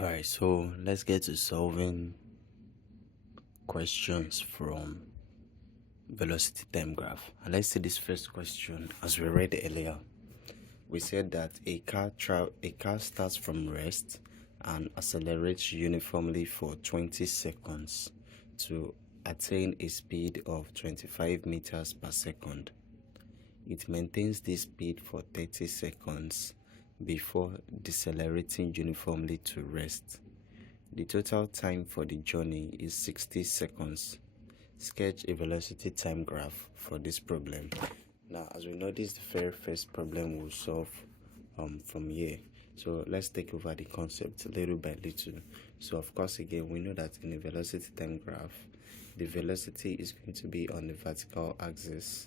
Alright, so let's get to solving questions from velocity time graph. And let's see this first question. As we read earlier, we said that a car starts from rest and accelerates uniformly for 20 seconds to attain a speed of 25 meters per second. It maintains this speed for 30 seconds before decelerating uniformly to rest. The total time for the journey is 60 seconds. Sketch a velocity time graph for this problem. Now, as we know, this is the very first problem we'll solve from here. So let's take over the concept little by little. So of course, again, we know that in a velocity time graph, the velocity is going to be on the vertical axis,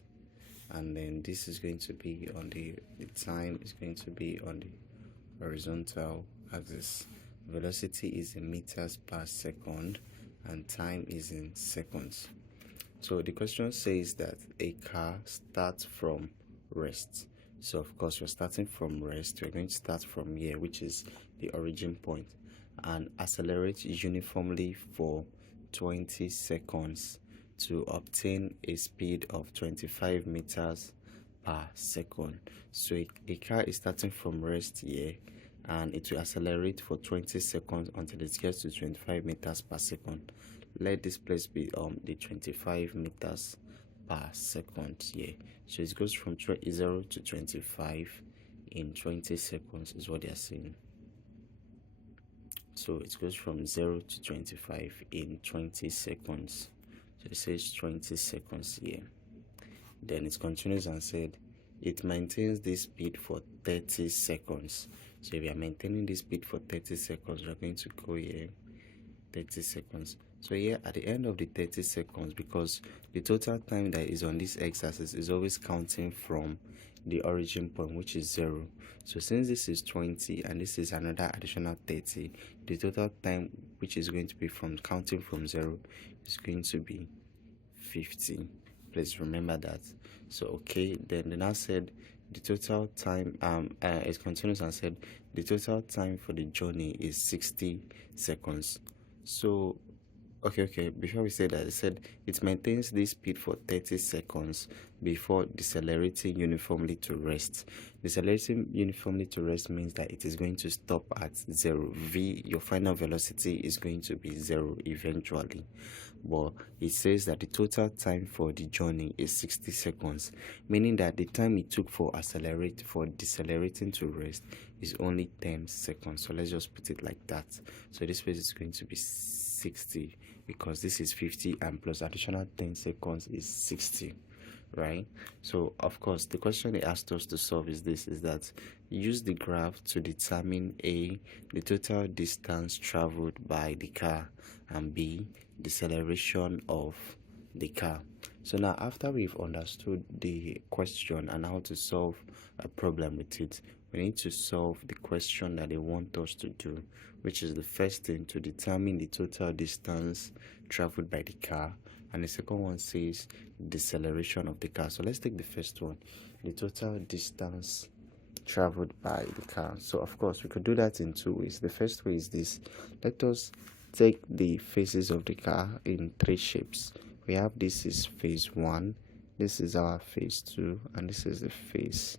and then this is going to be on the time is going to be on the horizontal axis. Velocity is in meters per second and time is in seconds. So the question says that a car starts from rest. So of course we're starting from rest. We're going to start from here, which is the origin point, and accelerate uniformly for 20 seconds to obtain a speed of 25 meters per second. So a car is starting from rest here, and it will accelerate for 20 seconds until it gets to 25 meters per second. Let this place be the 25 meters per second here. So it goes from 0 to 25 in 20 seconds is what they are saying. So it goes from 0 to 25 in 20 seconds. So it says 20 seconds here. Then it continues and said it maintains this speed for 30 seconds. So if we are maintaining this speed for 30 seconds, we're going to go here 30 seconds. So here at the end of the 30 seconds, because the total time that is on this x-axis is always counting from the origin point, which is 0. So since this is 20 and this is another additional 30, the total time which is going to be from counting from 0 is going to be 50. Please remember that. So okay, then they now said the total time it continues and said the total time for the journey is 60 seconds. So okay, before we say that, it said it maintains this speed for 30 seconds before decelerating uniformly to rest. Decelerating uniformly to rest means that it is going to stop at 0. Your final velocity is going to be 0 eventually. But it says that the total time for the journey is 60 seconds, meaning that the time it took for decelerating to rest is only 10 seconds. So let's just put it like that. So this space is going to be 60 because this is 50 and plus additional 10 seconds is 60, right? So of course the question they asked us to solve is that use the graph to determine A, the total distance traveled by the car, and B, deceleration of the car. So now after we've understood the question and how to solve a problem with it, we need to solve the question that they want us to do, which is the first thing to determine the total distance traveled by the car, and the second one says deceleration of the car. So let's take the first one, the total distance traveled by the car. So of course we could do that in two ways. The first way is this. Let us take the faces of the car in three shapes. We have this is phase 1, this is our phase 2, and this is the phase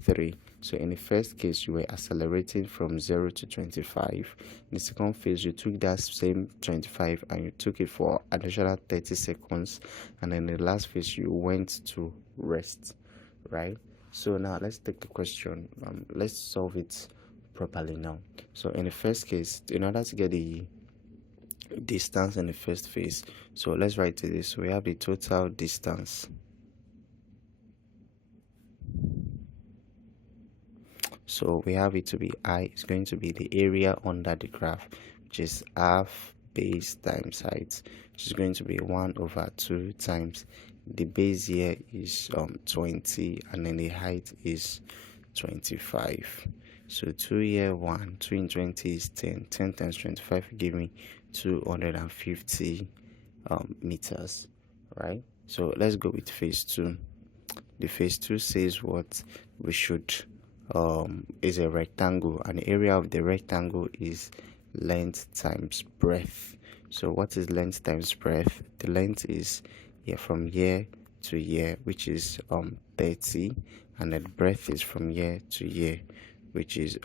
3. So in the first case, you were accelerating from 0 to 25. In the second phase, you took that same 25 and you took it for additional 30 seconds, and then in the last phase you went to rest, right? So now let's take the question. Let's solve it properly now. So in the first case, in order to get the distance in the first phase, so let's write this. We have the total distance. So we have it to be I. It's going to be the area under the graph, which is half base times height, which is going to be 1/2 times the base here is 20, and then the height is 25. So 2 here 1, 2 in 20 is 10. 10 times 25 will give me 250 meters, right? So let's go with phase 2. The phase 2 says what we should is a rectangle, and the area of the rectangle is length times breadth. So what is length times breadth? The length is from year to year, which is 30, and the breadth is from year to year, which is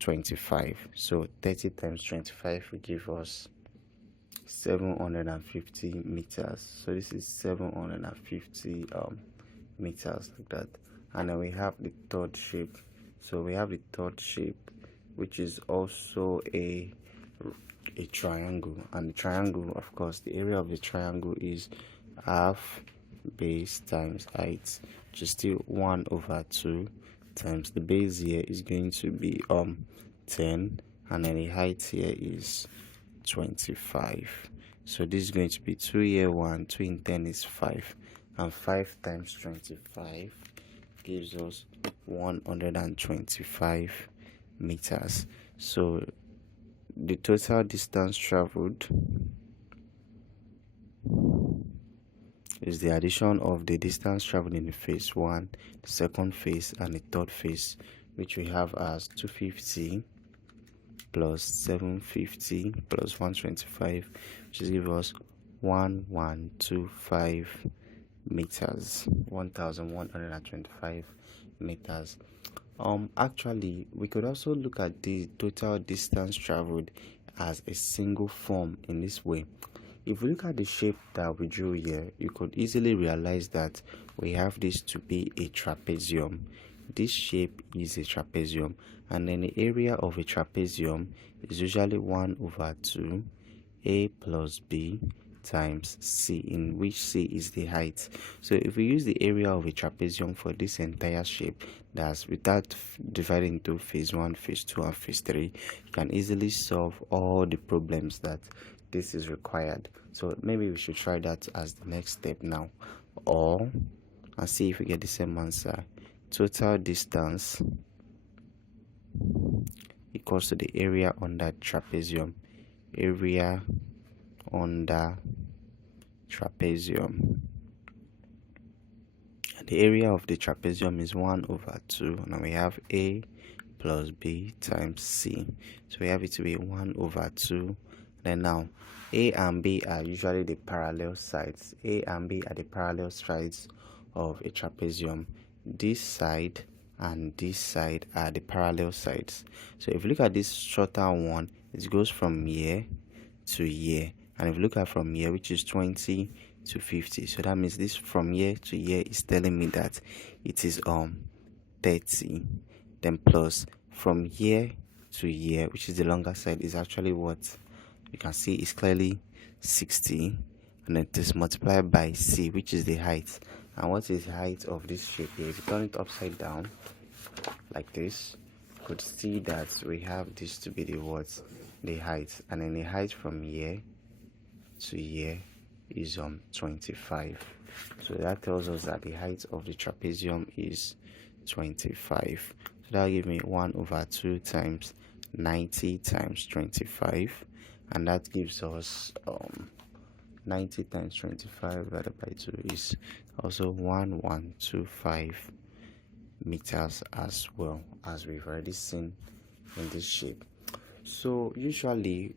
25. So 30 times 25 will give us 750 meters. So this is 750 meters, like that. And then we have the third shape. So we have the third shape, which is also a triangle, and the triangle, of course, the area of the triangle is half base times height, which is still 1/2 times the base here is going to be 10, and then the height here is 25. So this is going to be 2 here 1, 2 in 10 is 5, and 5 times 25 gives us 125 meters. So the total distance traveled is the addition of the distance traveled in the phase 1, the second phase, and the third phase, which we have as 250 plus 750 plus 125, which gives us 1125 meters, 1125 meters. Actually, we could also look at the total distance traveled as a single form in this way. If we look at the shape that we drew here, you could easily realize that we have this to be a trapezium. This shape is a trapezium, and then the area of a trapezium is usually 1/2 a plus b times c, in which c is the height. So if we use the area of a trapezium for this entire shape, that's without dividing into phase 1, phase 2, and phase 3, you can easily solve all the problems that this is required. So maybe we should try that as the next step now, or and see if we get the same answer. Total distance equals to the area under trapezium. Area under trapezium. And the area of the trapezium is 1/2. Now we have a plus b times c. So we have it to be 1/2. Then now, a and b are usually the parallel sides. A and b are the parallel sides of a trapezium. This side and this side are the parallel sides. So if you look at this shorter one, it goes from here to here, and if you look at from here, which is 20 to 50, so that means this from here to here is telling me that it is 30, then plus from here to here, which is the longer side, is actually what you can see is clearly 60, and then it is multiplied by c, which is the height. And what is the height of this shape here? If you turn it upside down like this, you could see that we have this to be the height, and then the height from here to here is 25. So that tells us that the height of the trapezium is 25. So that will give me 1/2 times 90 times 25, and that gives us 90 times 25 divided by 2 is also 1125 meters, as well as we've already seen in this shape. So usually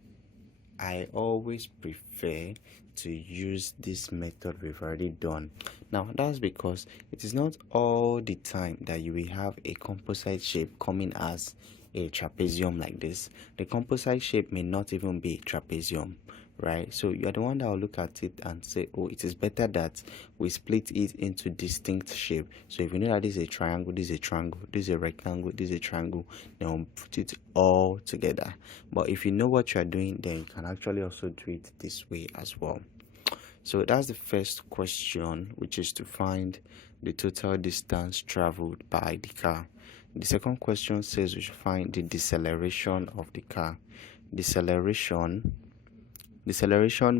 I always prefer to use this method we've already done. Now that's because it is not all the time that you will have a composite shape coming as a trapezium like this. The composite shape may not even be a trapezium, right? So you're the one that will look at it and say, oh, it is better that we split it into distinct shape. So if you know that this is a triangle, this is a triangle, this is a rectangle, this is a triangle, then we'll put it all together. But if you know what you're doing, then you can actually also do it this way as well. So that's the first question, which is to find the total distance traveled by the car. The second question says we should find the deceleration of the car. Deceleration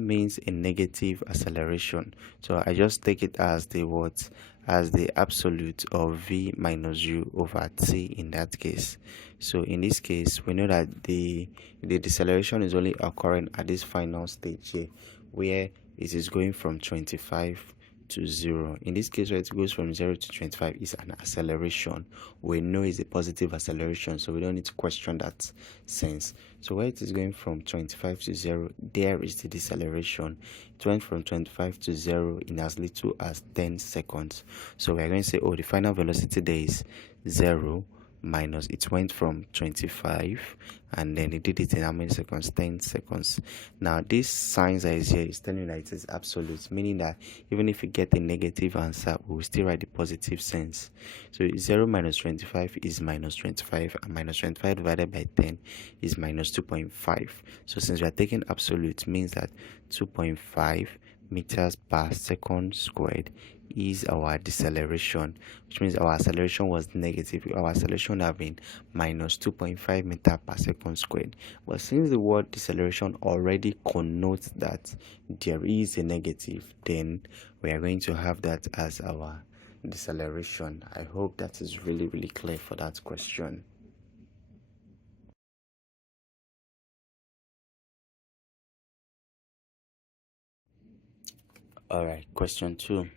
means a negative acceleration. So I just take it as the absolute of v minus u over t in that case. So in this case, we know that the deceleration is only occurring at this final stage here, where it is going from 25 to 0. In this case, where it goes from 0 to 25 is an acceleration. We know it's a positive acceleration, so we don't need to question that sense. So where it is going from 25 to 0, there is the deceleration. It went from 25 to 0 in as little as 10 seconds. So we're going to say, oh, the final velocity there is 0 minus, it went from 25 and then it did it in how many seconds? 10 seconds. Now this sign that is here is telling you that it is absolute, meaning that even if you get a negative answer, we will still write the positive sense. So 0 minus 25 is minus 25, and minus 25 divided by 10 is minus 2.5. So since we are taking absolute, means that 2.5 meters per second squared is our deceleration, which means our acceleration was negative. Our acceleration would have been minus 2.5 meters per second squared. But since the word deceleration already connotes that there is a negative, then we are going to have that as our deceleration. I hope that is really clear for that question. Alright, question 2.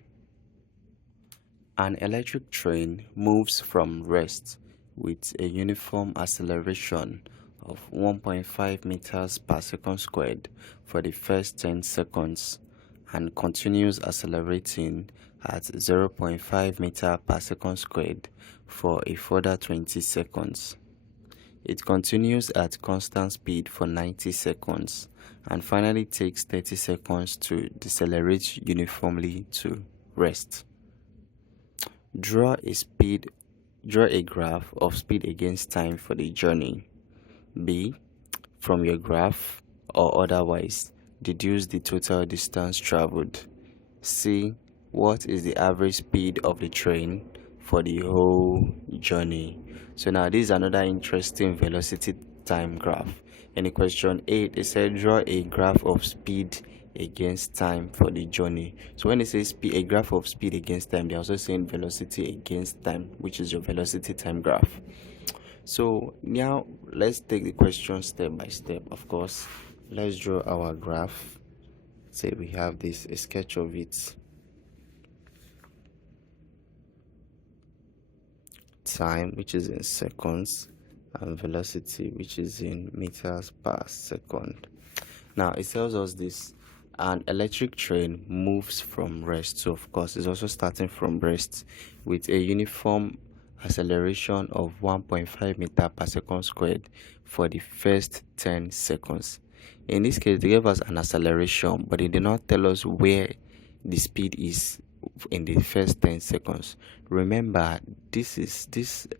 An electric train moves from rest with a uniform acceleration of 1.5 meters per second squared for the first 10 seconds and continues accelerating at 0.5 meters per second squared for a further 20 seconds. It continues at constant speed for 90 seconds and finally takes 30 seconds to decelerate uniformly to rest. Draw a graph of speed against time for the journey. B. From your graph or otherwise, deduce the total distance traveled. C. What is the average speed of the train for the whole journey? So now this is another interesting velocity time graph. In question 8, it said draw a graph of speed against time for the journey. So when it says a graph of speed against time, they're also saying velocity against time, which is your velocity time graph. So now let's take the question step by step. Of course, let's draw our graph. Say we have this, a sketch of it. Time, which is in seconds, and velocity, which is in meters per second. Now it tells us this: an electric train moves from rest. So of course it's also starting from rest with a uniform acceleration of 1.5 meters per second squared for the first 10 seconds. In this case, they gave us an acceleration, but they did not tell us where the speed is in the first 10 seconds. Remember,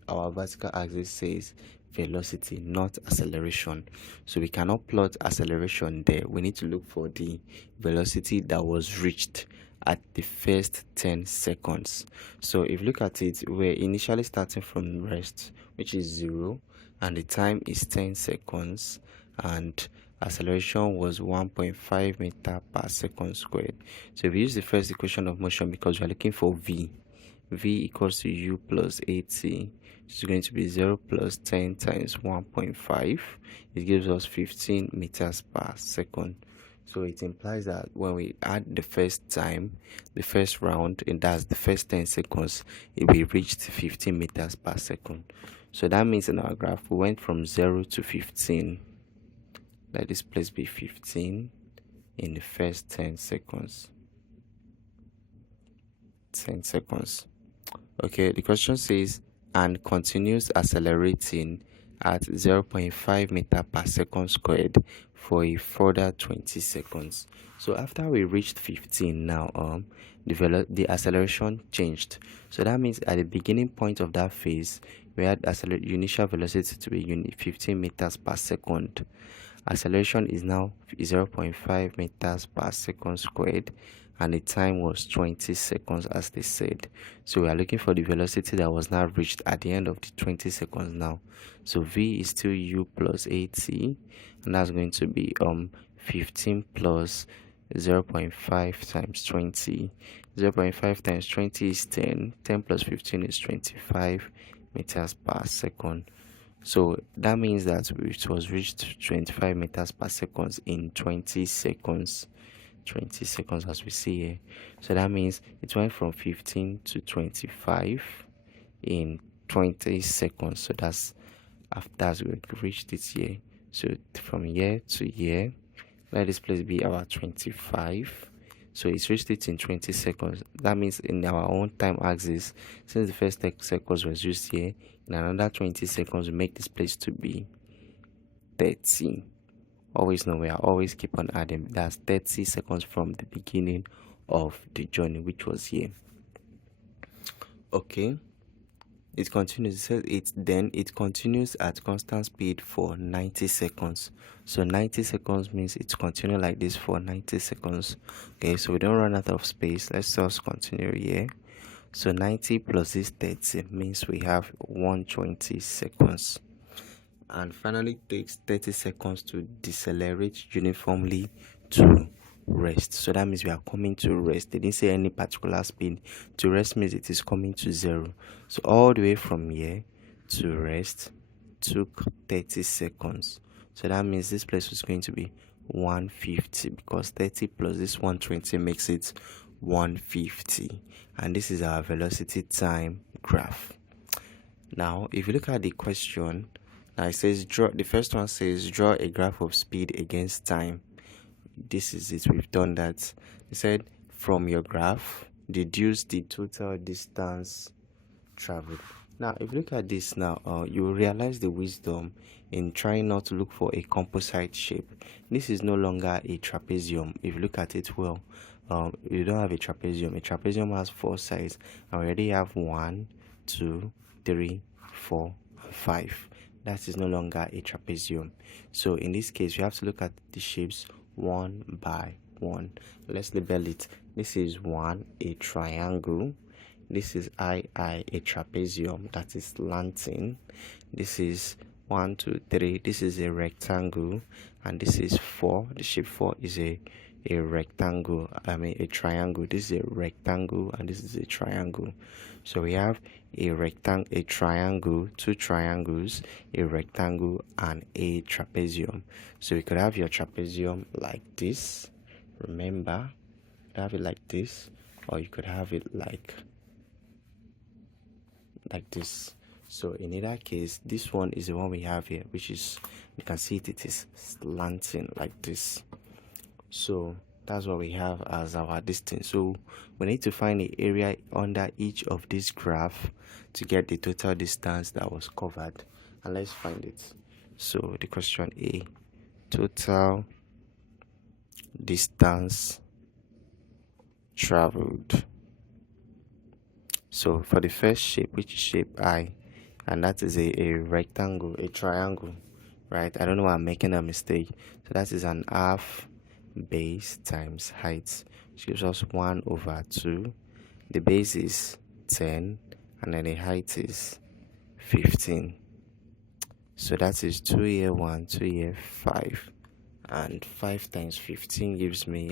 our vertical axis says velocity, not acceleration, so we cannot plot acceleration there. We need to look for the velocity that was reached at the first 10 seconds. So if you look at it, we're initially starting from rest, which is 0, and the time is 10 seconds, and acceleration was 1.5 meters per second squared. So if we use the first equation of motion, because we are looking for v equals to u plus at, which is going to be 0 plus 10 times 1.5. It gives us 15 meters per second. So it implies that when we add the first time, the first round, and that's the first 10 seconds, it will reach 15 meters per second. So that means in our graph, we went from 0 to 15. Let this place be 15 in the first 10 seconds. 10 seconds. Okay, the question says, and continues accelerating at 0.5 meters per second squared for a further 20 seconds. So after we reached 15 now, the acceleration changed. So that means at the beginning point of that phase, we had initial velocity to be 15 meters per second. Acceleration is now 0.5 meters per second squared, and the time was 20 seconds as they said. So we are looking for the velocity that was now reached at the end of the 20 seconds now. So v is still u plus at, and that's going to be 15 plus 0.5 times 20. 0.5 times 20 is 10. 10 plus 15 is 25 meters per second. So that means that it was reached 25 meters per second in 20 seconds. 20 seconds as we see here. So that means it went from 15 to 25 in 20 seconds. So that's after we reached it here. So from here to here, let this place be our 25. So it's reached it in 20 seconds. That means in our own time axis, since the first 10 seconds was used here, in another 20 seconds we make this place to be 30. Always know we are always keep on adding. That's 30 seconds from the beginning of the journey, which was here. Okay, it continues. It says it continues at constant speed for 90 seconds. So 90 seconds means it's continue like this for 90 seconds. Okay, so we don't run out of space. Let's just continue here. So 90 plus this 30 means we have 120 seconds. And finally takes 30 seconds to decelerate uniformly to rest. So that means we are coming to rest. They didn't say any particular speed. To rest means it is coming to 0. So all the way from here to rest took 30 seconds. So that means this place was going to be 150, because 30 plus this 120 makes it 150. And this is our velocity time graph. Now if you look at the question, now it says the first one says draw a graph of speed against time. This is it. We've done that. It said from your graph deduce the total distance traveled. Now if you look at this now, you will realize the wisdom in trying not to look for a composite shape. This is no longer a trapezium. If you look at it well, you don't have a trapezium. A trapezium has 4 sides. I already have 1, 2, 3, 4, and 5. That is no longer a trapezium. So in this case, you have to look at the shapes one by one. Let's label it. This is 1, a triangle. This is II, a trapezium, that is slanting. This is 1, 2, 3. This is a rectangle, and this is 4. The shape 4 is a rectangle. A triangle. This is a rectangle, and this is a triangle. So we have a triangle, 2 triangles, a rectangle, and a trapezium. So we could have your trapezium like this. Remember, you could have it like this, or you could have it like this. So in either case, this one is the one we have here, which is, you can see it is slanting like this. So that's what we have as our distance. So we need to find the area under each of this graph to get the total distance that was covered, and let's find it. So the question A, total distance traveled. So for the first shape, which is shape I, and that is a rectangle, a triangle, right? I don't know why I'm making a mistake. So that is an half base times height, which gives us 1/2. The base is 10, and then the height is 15. So that is 2 here 1, 2 here 5, and 5 times 15 gives me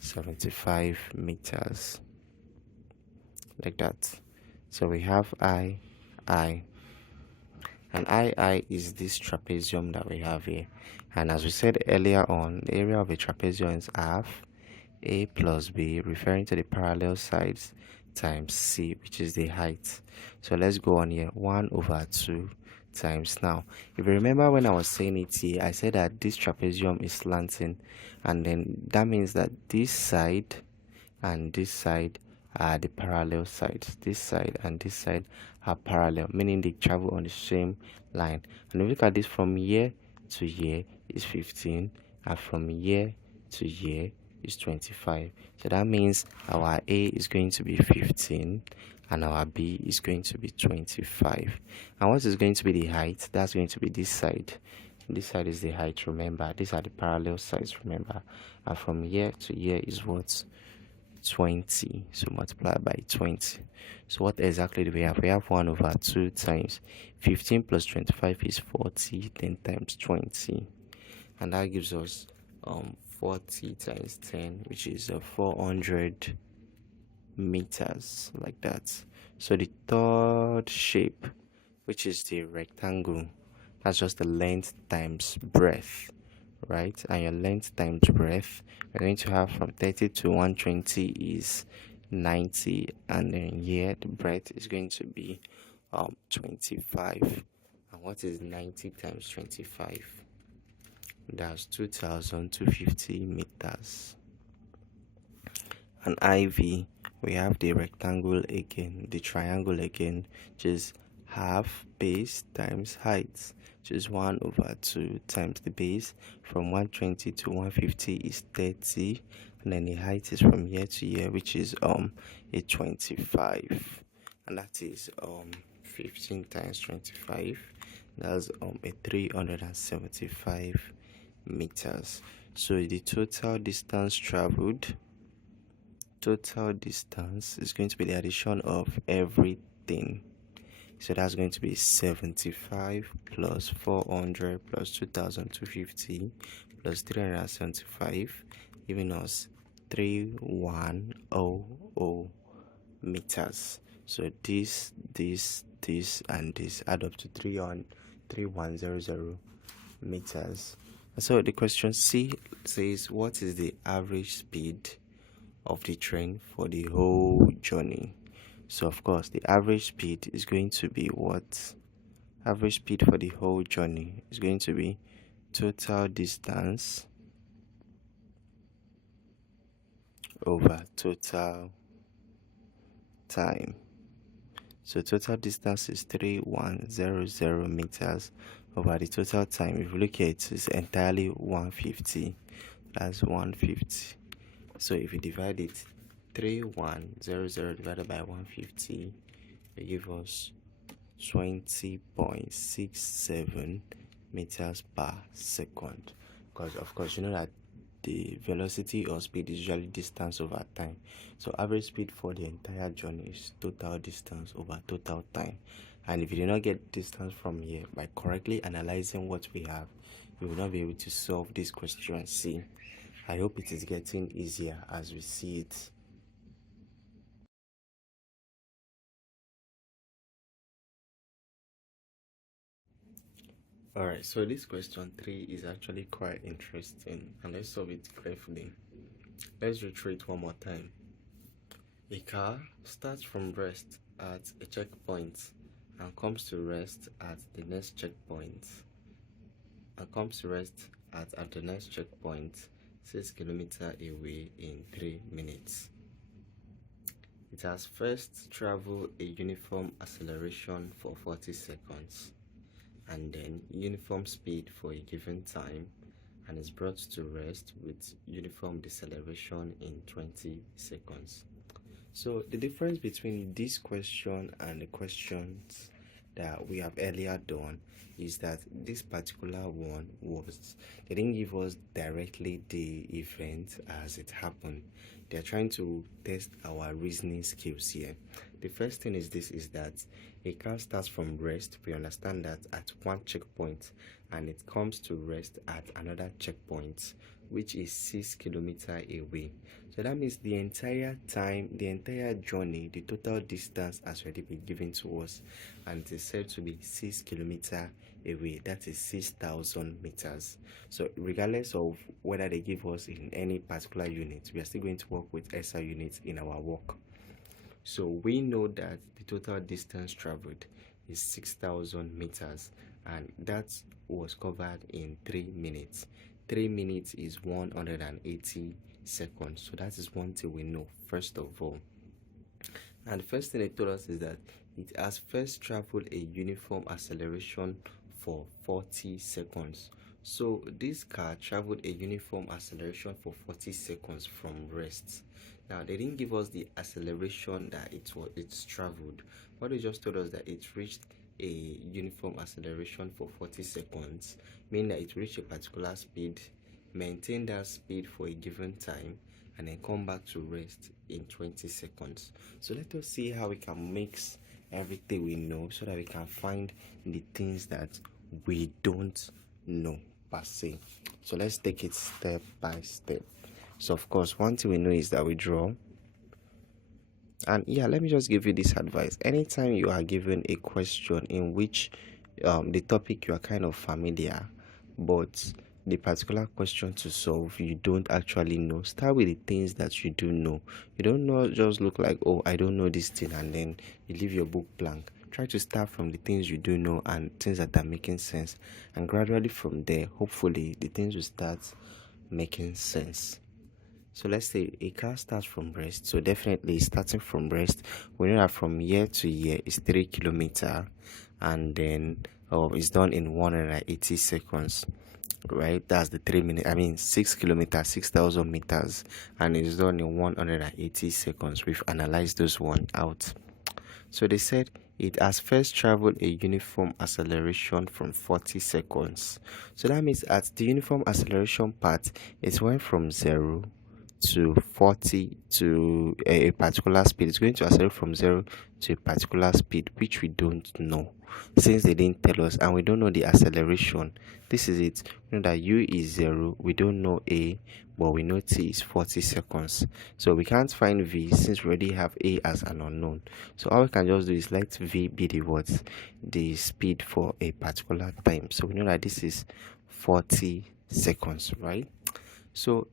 75 meters, like that. So we have I, and I is this trapezium that we have here. And as we said earlier on, the area of a trapezium is half A plus B, referring to the parallel sides, times C, which is the height. So let's go on here. 1/2 times. Now, if you remember when I was saying it here, I said that this trapezium is slanting, and then that means that this side and this side are the parallel sides. This side and this side are parallel, meaning they travel on the same line. And if you look at this, from here to here is 15, and from here to here is 25. So that means our A is going to be 15 and our B is going to be 25. And what is going to be the height? That's going to be this side. This side is the height, remember. These are the parallel sides, remember. And from here to here is what? 20. So multiply by 20. So what exactly do we have? We have 1/2 times 15 plus 25 is 40, then times 20, and that gives us 40 times 10, which is 400 meters, like that. So the third shape, which is the rectangle, that's just the length times breadth, right? And your length times breadth, we're going to have from 30 to 120 is 90, and then here the breadth is going to be 25. And what is 90 times 25? That's 2,250 meters. And IV, we have the rectangle again, the triangle again, which is half base times height, which is 1/2 times the base. From 120 to 150 is 30, and then the height is from here to here, which is a 25, and that is 15 times 25. That's a 375 meters. So the total distance traveled, total distance is going to be the addition of everything. So that's going to be 75 plus 400 plus 2,250 plus 375, giving us 3,100 meters. So this, and this add up to 3,100 meters. So the question C says, what is the average speed of the train for the whole journey? So of course the average speed is going to be what? Average speed for the whole journey is going to be total distance over total time. So total distance is 3,100 meters over the total time. If you look at it, it's entirely 150. That's 150. So if you divide it, 3,100 divided by 150, it gives us 20.67 meters per second. Because of course you know that the velocity or speed is usually distance over time. So average speed for the entire journey is total distance over total time. And if you do not get distance from here, by correctly analyzing what we have, you will not be able to solve this question C. I hope it is getting easier as we see it. Alright, so this question 3 is actually quite interesting, and let's solve it carefully. Let's reiterate one more time. A car starts from rest at a checkpoint and comes to rest at the next checkpoint. 6 kilometers away in 3 minutes. It has first traveled a uniform acceleration for 40 seconds and then uniform speed for a given time, and is brought to rest with uniform deceleration in 20 seconds. So the difference between this question and the questions that we have earlier done is that this particular one was, they didn't give us directly the event as it happened. They're trying to test our reasoning skills here. The first thing is this, is that a car starts from rest. We understand that at one checkpoint, and it comes to rest at another checkpoint, which is 6 kilometers away. So that means the entire time, the entire journey, the total distance has already been given to us, and it is said to be 6 kilometers away. That is 6,000 meters. So regardless of whether they give us in any particular unit, we are still going to work with SI units in our work. So we know that the total distance traveled is 6,000 meters, and that was covered in 3 minutes. 3 minutes is 180 seconds. So that is one thing we know first of all. And the first thing they told us is that it has first traveled a uniform acceleration for 40 seconds. So this car traveled a uniform acceleration for 40 seconds from rest. Now they didn't give us the acceleration that it's traveled, but they just told us that it reached a uniform acceleration for 40 seconds, meaning that it reached a particular speed, maintain that speed for a given time, and then come back to rest in 20 seconds. So let us see how we can mix everything we know so that we can find the things that we don't know per se. So let's take it step by step. So of course, one thing we know is that we draw. And yeah, let me just give you this advice. Anytime you are given a question in which the topic you are kind of familiar, but the particular question to solve you don't actually know, start with the things that you do know. You don't know, just look like, oh, I don't know this thing, and then you leave your book blank. Try to start from the things you do know and things that are making sense, and gradually from there, hopefully the things will start making sense. So let's say a car starts from rest. So definitely starting from rest, we know that from year to year is 3 kilometers, and then it's done in 180 seconds. Right, that's the 3 minutes. 6 kilometers, 6,000 meters, and it's done in 180 seconds. We've analyzed those one out. So they said it has first traveled a uniform acceleration from 40 seconds. So that means at the uniform acceleration part, it went from 0 to 40 to a particular speed. It's going to accelerate from 0 to a particular speed, which we don't know since they didn't tell us, and we don't know the acceleration. This is it. We know that u is 0, we don't know a, but we know t is 40 seconds. So we can't find v since we already have a as an unknown. So all we can just do is let v be the speed for a particular time. So we know that this is 40 seconds, right? So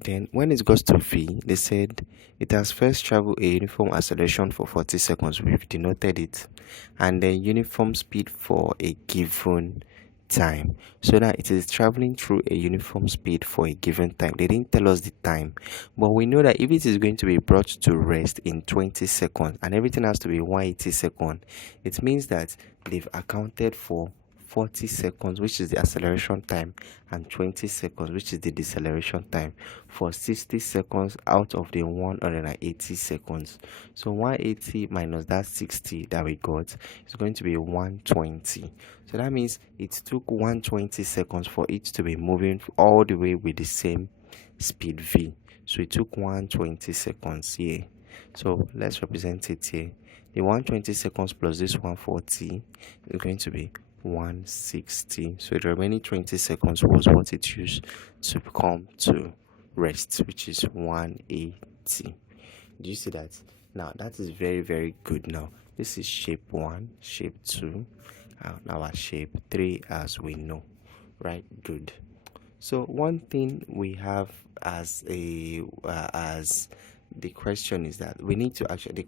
then when it goes to v, they said it has first traveled a uniform acceleration for 40 seconds. We've denoted it, and then uniform speed for a given time, so that it is traveling through a uniform speed for a given time. They didn't tell us the time, but we know that if it is going to be brought to rest in 20 seconds and everything has to be 180 seconds, it means that they've accounted for 40 seconds, which is the acceleration time, and 20 seconds, which is the deceleration time, for 60 seconds out of the 180 seconds. So 180 minus that 60 that we got is going to be 120. So that means it took 120 seconds for it to be moving all the way with the same speed v. So it took 120 seconds here. So let's represent it here. The 120 seconds plus this 140 is going to be 160. So the remaining 20 seconds was what it used to come to rest, which is 180. Do you see that? Now that is very, very good. Now this is shape 1, shape 2, and our shape 3 as we know, right? Good. So one thing we have as the question is that we need to actually, the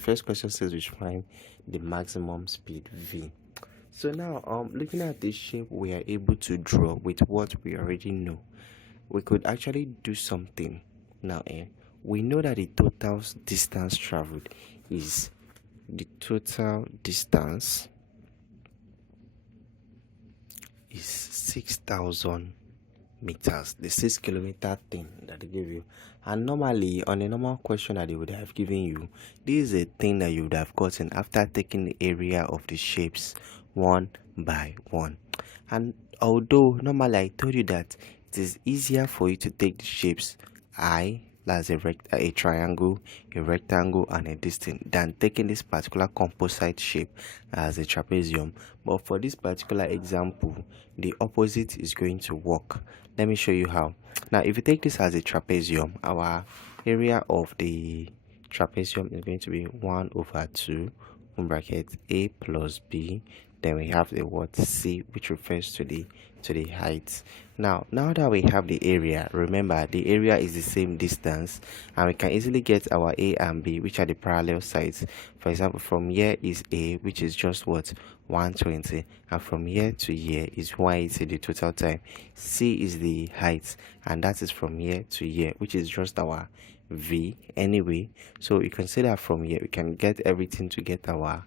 first question says we should find the maximum speed v. So now, looking at this shape, we are able to draw with what we already know. We could actually do something. Now, we know that the total distance traveled is the total distance is 6,000 meters, the 6 kilometer thing that they give you. And normally, on a normal question that they would have given you, this is a thing that you would have gotten after taking the area of the shapes one by one. And although normally I told you that it is easier for you to take the shapes I, that's a triangle, a rectangle, and a distance, than taking this particular composite shape as a trapezium. But for this particular example, the opposite is going to work. Let me show you how. Now, if you take this as a trapezium, our area of the trapezium is going to be 1 over 2 bracket a plus b. Then we have the word c, which refers to the height. Now that we have the area, remember the area is the same distance, and we can easily get our a and b, which are the parallel sides. For example, from here is a, which is just what, 120, and from here to here is 180, the total time. C is the height, and that is from here to here, which is just our v anyway. So you can see that from here we can get everything to get our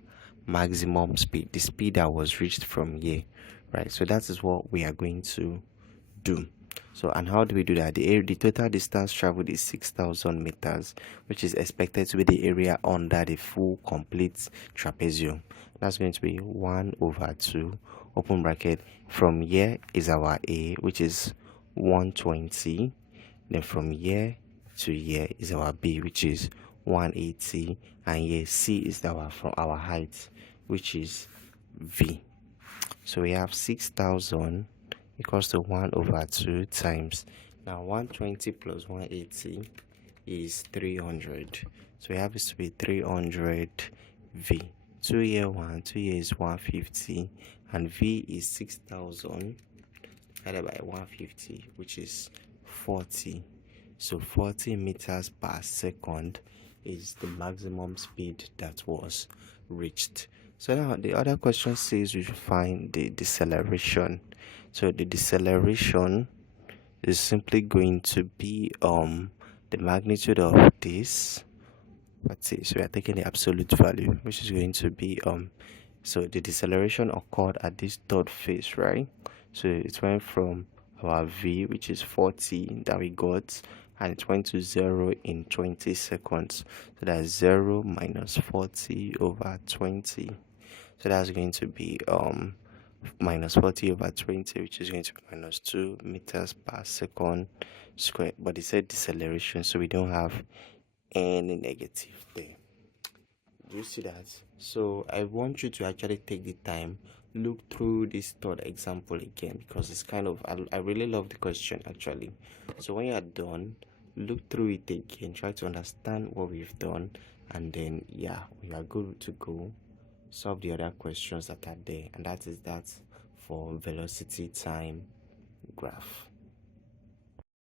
maximum speed, the speed that was reached from here, right? So that is what we are going to do. So, and how do we do that? The total distance traveled is 6,000 meters, which is expected to be the area under the full complete trapezium. That's going to be 1 over 2 open bracket. From here is our a, which is 120. Then from here to here is our b, which is 180, and here c is from our height, which is v. So we have 6,000 equals to 1 over 2 times, now 120 plus 180 is 300. So we have this to be 300 v. 2 here 1, 2 here is 150, and v is 6,000 divided by 150, which is 40. So 40 meters per second is the maximum speed that was reached. So now the other question says we should find the deceleration. So the deceleration is simply going to be the magnitude of this. Let's see, so we are taking the absolute value, which is going to be so the deceleration occurred at this third phase, right? So it went from our v, which is 40 that we got, and it went to 0 in 20 seconds. So that's 0 minus 40 over 20. So that's going to be minus 40 over 20, which is going to be minus 2 meters per second squared. But it said deceleration, so we don't have any negative there. Do you see that? So I want you to actually take the time, look through this third example again, because it's kind of, I really love the question actually. So when you are done, look through it again, try to understand what we've done, and then yeah, we are good to go. Solve the other questions that are there, and that is that for velocity time graph.